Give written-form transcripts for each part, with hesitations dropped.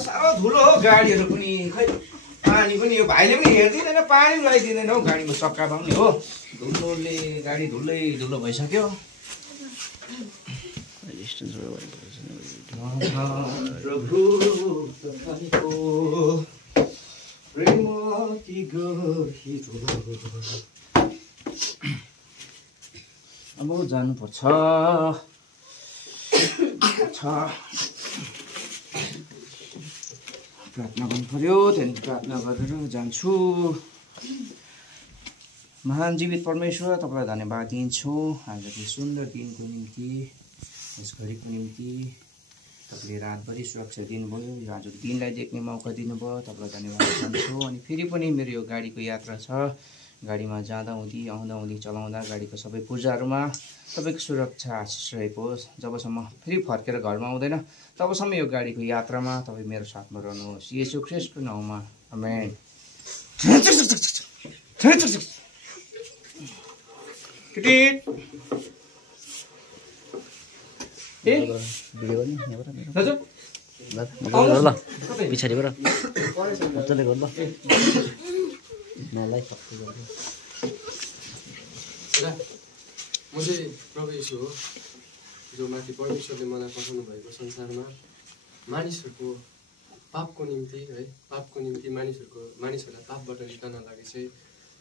साह्रो धुलो हो गाडीहरू पनि खै पानी पनि यो भाइले पनि हेरिदिँदैन पानी पनि लगाइदिँदैन हौ गाडीमा चक्का पाउने हो धुलोले गाडी धुलै धुलो भइसक्यो अब जानुपर्छ प्रार्थना गर्नु पर्यो त्यहाँदेखि प्रार्थना गरेर जान्छु महान जीवित परमेश्वर तपाईँलाई धन्यवाद दिन्छु आजको सुन्दर दिनको निम्ति यस घडीको निम्ति तपाईँले रातभरि सुरक्षा दिनुभयो यो आजको दिनलाई देख्ने मौका दिनुभयो तपाईँलाई धन्यवाद दिन्छु अनि फेरि पनि मेरो यो गाडीको यात्रा छ गाडीमा जाँदा हुँदी आउँदा हुँदी चलाउँदा गाडीको सबै पूजाहरूमा तपाईँको सुरक्षा आशिष रहेको होस् जबसम्म फेरि फर्केर घरमा आउँदैन तबसम्म यो गाडीको यात्रामा तपाईँ मेरो साथमा रहनुहोस् येशू ख्रीष्टको नाउँमा आमेन पछाडिबाट मजाले गर्नु मलाई म चाहिँ प्रभु येशू हो जो माथि परमेश्वरले मलाई पठाउनु भएको संसारमा मानिसहरूको पापको निम्ति है पापको निम्ति मानिसहरूलाई पापबाट निकाल्न लागि चाहिँ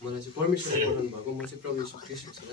मलाई चाहिँ परमेश्वरले पठाउनु भएको म चाहिँ प्रभु येशू ख्रीष्ट छु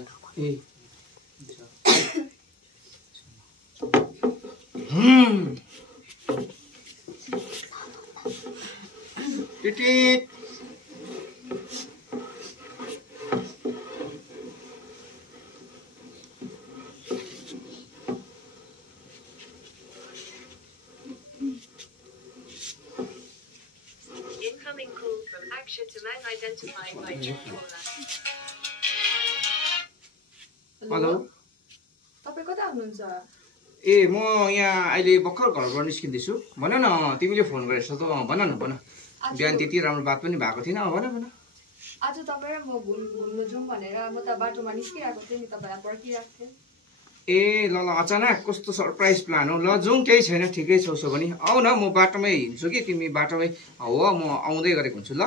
Incoming call from Akshay to man identified by Chukwola. Hello तपाईँ कता हुनुहुन्छ ए म यहाँ अहिले भर्खर घरबाट निस्किँदैछु भन न तिमीले फोन गरेछ त भन न बिहान त्यति राम्रो बात पनि भएको थिएन भन आज तपाईँ र म घुम्नु जाउँ भनेर म त बाटोमा निस्किरहेको थिएँ नि तपाईँलाई पर्खिरहेको थिएँ ए ल अचानक कस्तो सरप्राइज प्लान हो ल जाउँ केही छैन ठिकै छ उसो भने आऊ न म बाटोमै हिँड्छु कि तिमी बाटोमै हो म आउँदै गरेको हुन्छु ल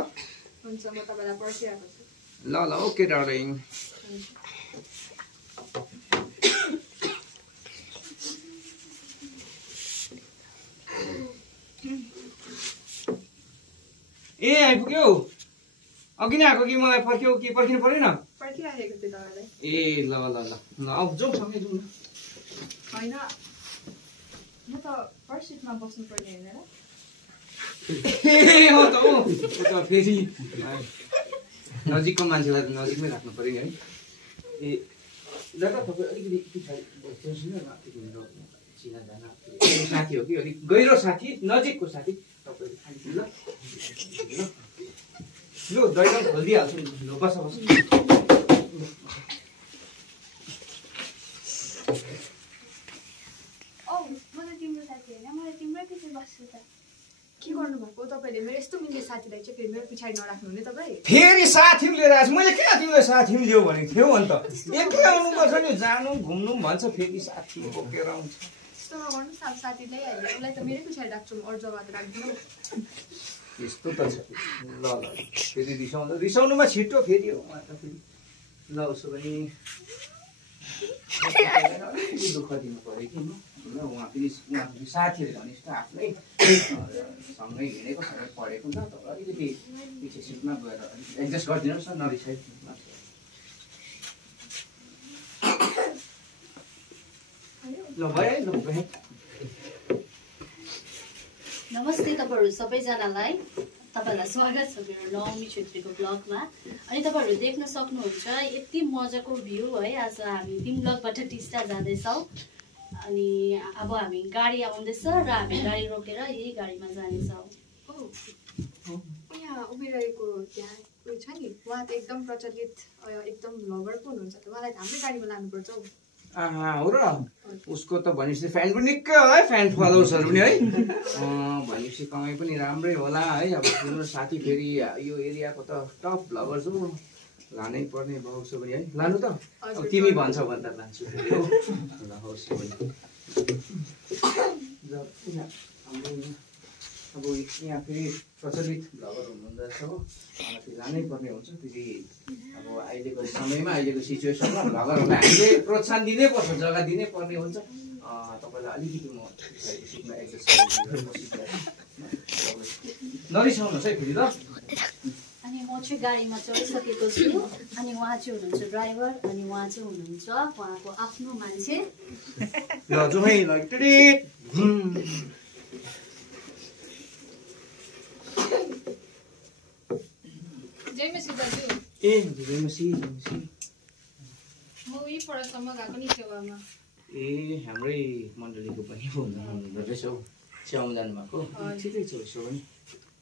हुन्छ म तपाईँलाई पर्खिरहेको छु ल ओके डार्लिङ ए आइपुग्यो अघि नै आएको कि मलाई पर्ख्यौ कि पर्खिनु परेन पर्खिरहेको थिएँ तपाईँलाई ए ल अब जाउँ सँगै जाउँ न होइन म त फर्स्ट सिटमा बस्नु पर्ने होइन र ए हो त फेरि नजिकको मान्छेलाई त नजिकमै राख्नु पर्यो नि है ए दादा तपाईँ अलिकति पछाडि बस्नुहोस् न चिनाजाना साथी हो कि अलिक गहिरो साथी नजिकको साथी तपाईँले खान्छ ल लु दैलो खोलिदिइहाल्छु नि ल बस के गर्नुभएको तपाईँले मेरो यस्तो मिल्ने साथीलाई चाहिँ फेरि मेरो पछाडि नराख्नु हुने तपाईँ फेरि साथी लिएर आएछ मैले किन तिमीलाई साथी लियो भनेको थियौ अन्त एक्लै आउनुपर्छ नि जानु घुम्नु भन्छ फेरि साथी बोकेर आउँछ त्यस्तो नगर्नुहोस् अब साथी ल्याइहाल्यो उसलाई त मेरै पछाडि राख्छु अरू जग्गा त राख्दिनँ त्यस्तो त छ ल फेरि रिसाउनुमा छिटो फेरि हो ल उसो भने दुःख दिनु पऱ्यो कि उहाँ फेरि साथीहरू भनेपछि त आफ्नै सँगै हिँडेको सँगै पढेको नि त तपाईँ अलिकति पछि सिटमा गएर एडजस्ट गरिदिनुहोस् न नरिसाइ ल भयो ल भयो नमस्ते तपाईँहरू सबैजनालाई तपाईँहरूलाई स्वागत छ मेरो नवमी छेत्रीको ब्लगमा अनि तपाईँहरू देख्न सक्नुहुन्छ यति मजाको भ्यू है आज हामी तिन ब्लकबाट टिस्टा जाँदैछौँ अनि अब हामी गाडी आउँदैछ र हामी गाडी रोकेर यही गाडीमा जानेछौँ यहाँ उभिरहेको त्यहाँ उयो छ नि उहाँ त एकदम प्रचलित एकदम भ्लगर पो हुनुहुन्छ त उहाँलाई हाम्रै गाडीमा लानुपर्छ हौ हो र उसको त भनेपछि फ्यान पनि निकै होला है फ्यान फलोवर्सहरू पनि है भनेपछि कमाइ पनि राम्रै होला है अब तिम्रो साथी फेरि यो एरियाको त टप भ्लगर्स हो लानै पर्ने भयो उसो पनि है लानु त अब तिमी भन्छ भने त लान्छु ल होस् अब यहाँ फेरि प्रचलित भ्लगर हुनुहुँदो रहेछ हो मलाई फेरि जानै पर्ने हुन्छ फेरि अब अहिलेको समयमा अहिलेको सिचुएसनमा भ्लगरहरूलाई हामीले प्रोत्साहन दिनै पर्छ जग्गा दिनै पर्ने हुन्छ तपाईँलाई अलिकति म सिटमा एडजस्ट नरिसाउनुहोस् है फेरि ल अनि म चाहिँ गाडीमा चढिसकेको छु अनि उहाँ चाहिँ हुनुहुन्छ ड्राइभर अनि उहाँ चाहिँ हुनुहुन्छ उहाँको आफ्नो मान्छे ल जाउँ है ल टिडिट जयमसी दाजु ए जयमसी म उही परसम्म गएको नि सेवामा ए हाम्रै मण्डलीको पनि हुनुहुँदो रहेछ हौ स्याउनु जानुभएको ठिकै छ यसो पनि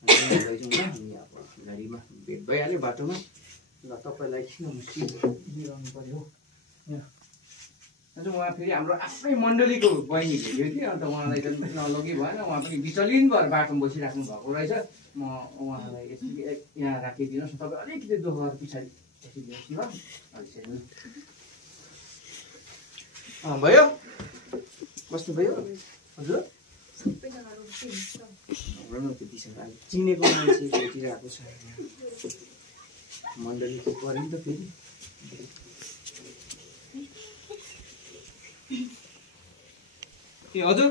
लैजाउँ न हामी अब गाडीमा भेट भइहाल्यो बाटोमा ल तपाईँलाई किन मुस्किल दिइरहनु पऱ्यो हो यहाँ अन्त उहाँ फेरि हाम्रो आफ्नै मण्डलीको बहिनी भेट्यो कि अन्त उहाँलाई त नलगी भएन उहाँ पनि विचलिन भएर बाटोमा बसिराख्नु भएको रहेछ म उहाँलाई यसरी यहाँ राखिदिनुहोस् न तपाईँ अलिकति दुःख गरेर पछाडि बसिदिनुहोस् न ल भयो बस्नुभयो हजुर सबैजना रोक्नुहुन्छ हाम्रो न त्यो दिशा चिनेको मान्छे भेटिरहेको छ मण्डली पऱ्यो नि त फेरि ए हजुर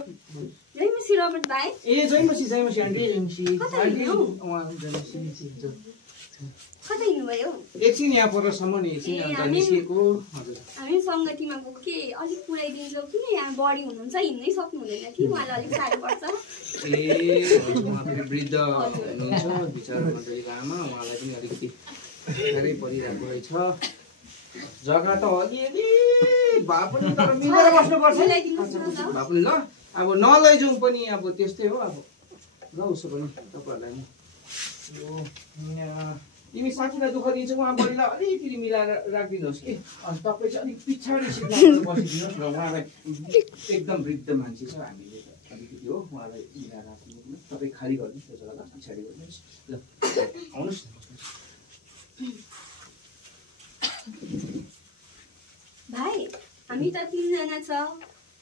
जयमसी रबर्ट भाइ ए जयमसी आन्टी जयमसी आन्टी उहाँ जयमसी हजुर कता हिँड्नुभयो एकछिन यहाँ परसम्म नि एकछिन अन्त निस्किएको हजुर हामी सङ्गतिमा गएको के अलिक पुऱ्याइदिन्छौँ किन यहाँ बढी हुनुहुन्छ हिँड्नै सक्नुहुँदैन कि उहाँलाई अलिक साह्रो पर्छ ए उहाँ फेरि वृद्ध हुनुहुन्छ बिचरा मण्डलीको आमा उहाँलाई पनि अलिकति साह्रै परिरहेको रहेछ जग्गा त अलिअलि भए पनि तर मिलेर बस्नुपर्छ भए पनि ल अब नलैजाउँ पनि अब त्यस्तै हो अब ल उसो पनि तपाईँहरूलाई तिमी साथीलाई दुःख दिन्छ उहाँ बढीलाई अलिकति मिलाएर राखिदिनुहोस् कि अनि तपाईँ चाहिँ अलिक पछाडि सिटमा बसिदिनुहोस् र उहाँलाई एकदम वृद्ध मान्छे छ हामीले अलिकति हो उहाँलाई मिलाएर राखिदिनुहोस् तपाईँ खाली गरिदिनुहोस् त्यो जग्गालाई पछाडि गरिदिनुहोस् ल आउनुहोस् भाइ हामी त 3 जना छ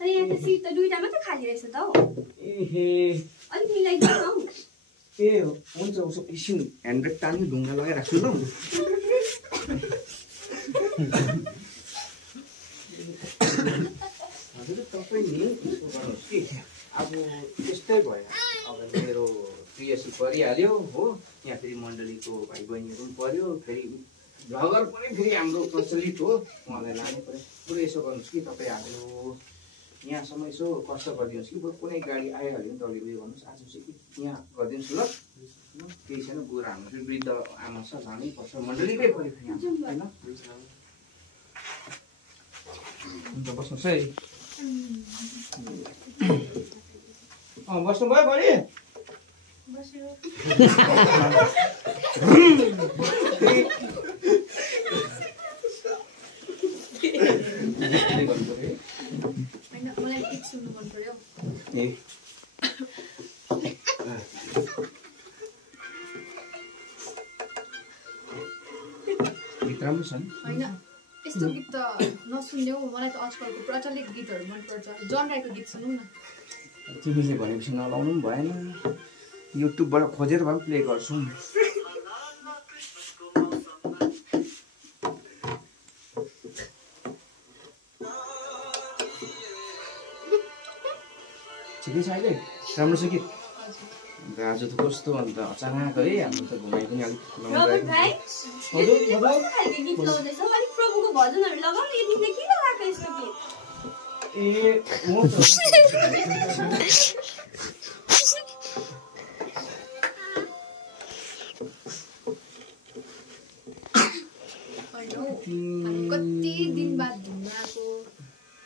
तर यहाँ त सिट त 2टा मात्रै खाली रहेछ त हौ एहे अलिक मिलाइदिनु हौ ए हुन्छ उसो एकछिन ह्यान्डब्रेक तान्नु ढुङ्गा लगाइराख्छु ल हजुर तपाईँ नि यसो गर्नुहोस् कि अब त्यस्तै भयो अब मेरो प्रियसी परिहाल्यो हो यहाँ फेरि मण्डलीको भाइ बहिनीहरू पनि पऱ्यो फेरि भ्लगर पनि फेरि हाम्रो प्रचलित हो उहाँलाई लानु पऱ्यो बरु यसो गर्नुहोस् कि तपाईँ हाम्रो यहाँसम्म यसो कष्ट गरिदिनुहोस् कि बरु कुनै गाडी आइहाल्यो भने तपाईँले उयो गर्नुहोस् आज चाहिँ कि यहाँ गरिदिनुहोस् ल केही छैन गएर हाम्रो फेरि वृद्ध आमा छ जानै पर्छ मण्डलीकै पऱ्यो फेरि होइन हुन्छ बस्नुहोस् है बस्नुभयो बढी मलाई गीत सुन्नु मन पर्यो गीत राम्रो छ नि होइन यस्तो गीत त नसुन्ने हो मलाई त आजकलको प्रचलित गीतहरू मनपर्छ जन राईको गीत सुनौ न तिमीले भनेपछि नलाउनु पनि भएन युट्युबबाट खोजेर भए पनि प्ले गर्छौँ ठिकै छ अहिले राम्रो छ कि अन्त आज त कस्तो अन्त अचानक है हाम्रो त घुमाइ पनि अलिक रबर्ट भाइ हजुर कस्तो खालको गीत गाउँदैछ अलिक प्रभुको भजनहरू लगाउनु यो तिमीले किन लगाएको यस्तो गीत ए हो त कति दिन बाद घुम्न आएको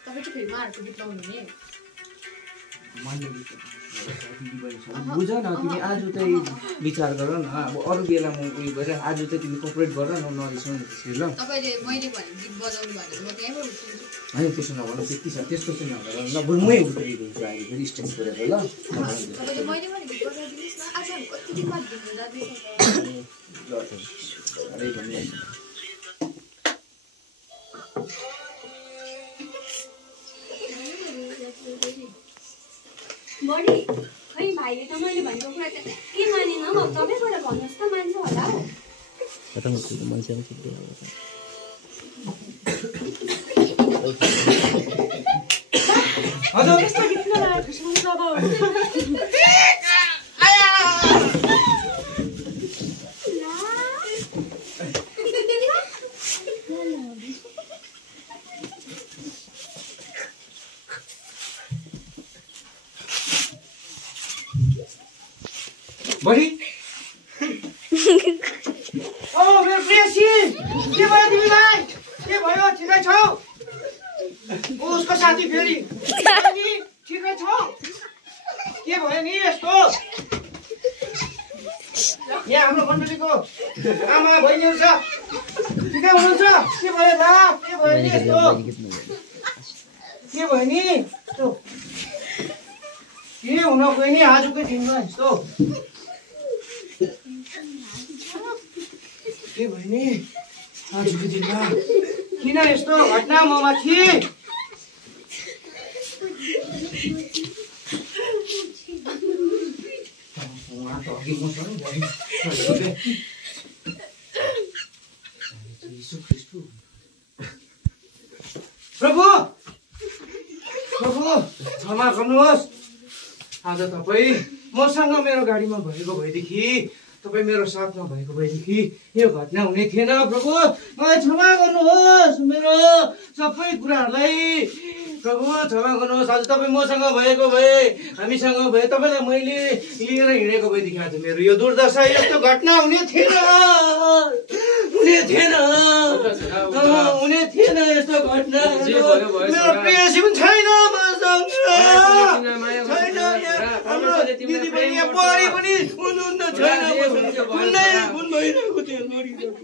तपाईँ चाहिँ फेरि उहाँहरूको गीत गाउनु हुने बुझ न तिमी आज चाहिँ विचार गर न अब अरू बेला म उयो गरेर आज चाहिँ तिमी कोअपरेट गर न नरिसाउ न त्यसरी ल तपाईँले मैले भने गीत बजाउनु भनेर म त्यहीँबाट उठ्छु होइन त्यसो नभनु त्यति छ त्यस्तो चाहिँ नगर ल बरु मै उत्रिदिन्छु अहिले फेरि स्टेज गरेर ल तपाईँले मैले भने गीत बजाइदिनुहोस् न आज हामी कति दिन बाद घुम्न जाँदैछ अरे भन्ने बढी खै भाइले त मैले भनेको कुरा त के मानेन हौ तपाईँबाट भन्नुहोस् त मान्छ होला हौ मान्छे बढी मेरो प्रियसी के भयो तिमीलाई के भयो ठिकै छौ उसको साथी फेरि ठिकै छौ के भयो नि यस्तो यहाँ हाम्रो मण्डलीको आमा बहिनीहरू छ ठिकै हुनुहुन्छ के भयो दा के भयो नि यस्तो के भयो नि यस्तो के हुन गयो नि आजकै दिनमा यस्तो के भयो नि आजको दिनमा किन यस्तो घटना ममाथि प्रभु प्रभु क्षमा गर्नुहोस् आज तपाईँ मसँग मेरो गाडीमा भएको भएदेखि तपाईँ मेरो साथमा भएको भएदेखि यो घटना हुने थिएन प्रभु मलाई क्षमा गर्नुहोस् मेरो सबै कुराहरूलाई प्रभु क्षमा गर्नुहोस् आज तपाईँ मसँग भएको भए हामीसँग भए तपाईँलाई मैले लिएर हिँडेको भएदेखि आज मेरो यो दुर्दशा यस्तो घटना हुने थिएन यस्तो घटना मेरो प्रेयसी पनि छैन मसँग दिदी बहिनी बुहारी पनि हुनुहुन्न छैन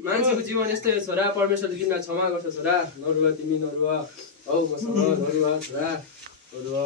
मान्छेको जीवन यस्तै हो छोरा परमेश्वरले तिमीलाई क्षमा गर्छ छोरा नरुवा तिमी नरुवा हौ मसँग नरुवा छोरा नरुवा